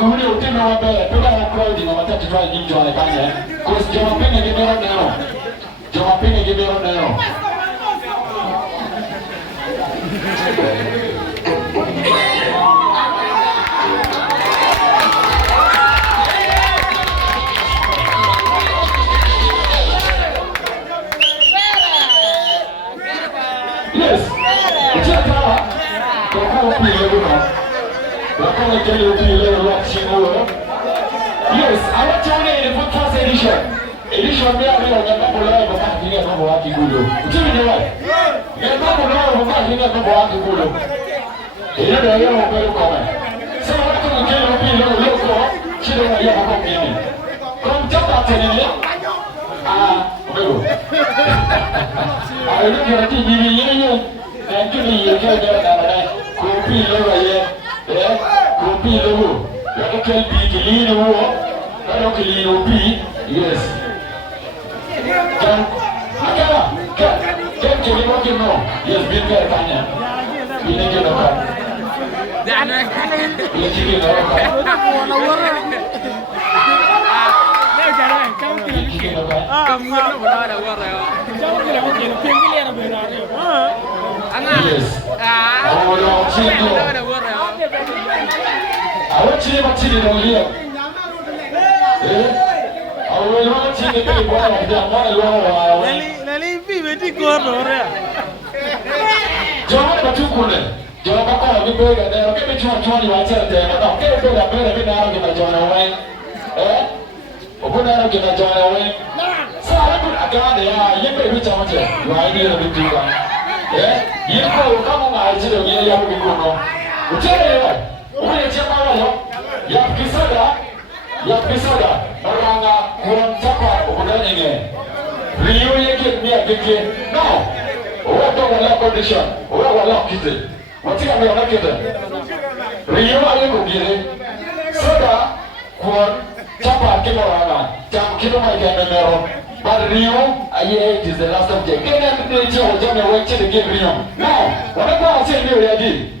kule utema wa mbele pega na crowd na matatu try nyingi wanafanya cause Jumapili Gimara nao Jumapili Gimara nao yes chata kwa pili Bakanga tell you to watching over. Yes, I want to only the first edition. Edition me are on the Bible live about here from Bakiga. Tell me why. The Bible live about here from Bakiga. You know you are very common. So I want to tell you to look she don't have a company. Come jump at me. I look at TV you and to me you can get that. Copy over here. Copy the woo. You can be the leader woo. I don't kill you, P. Yes. Can't you look at no? Yes, be there, Tanya. We need to know. Let's get it I want you to see it on here. I will not see the big one of them. Batuku, Jonam, you beg and they'll give me 20 once at them. I'll get a bit of better now get my join away. Open out get my join away. So I put a gun there, you may be talking. You idea of the you go come on, I tell you, you have to go. Tell you. Yapisoda, Aranga, Kuantaka, Ugandan. Rio yake ni akike. No. Wato wala condition. Wala kite. Watika wala kite. Rio ayeko gire. Soda Kuantaka Gimara. Jam kilo mai Gimara. But Rio aye is the last subject. Kenya ni cheo jana wache the game Rio. No. Wanakuwa wasema Rio yadi.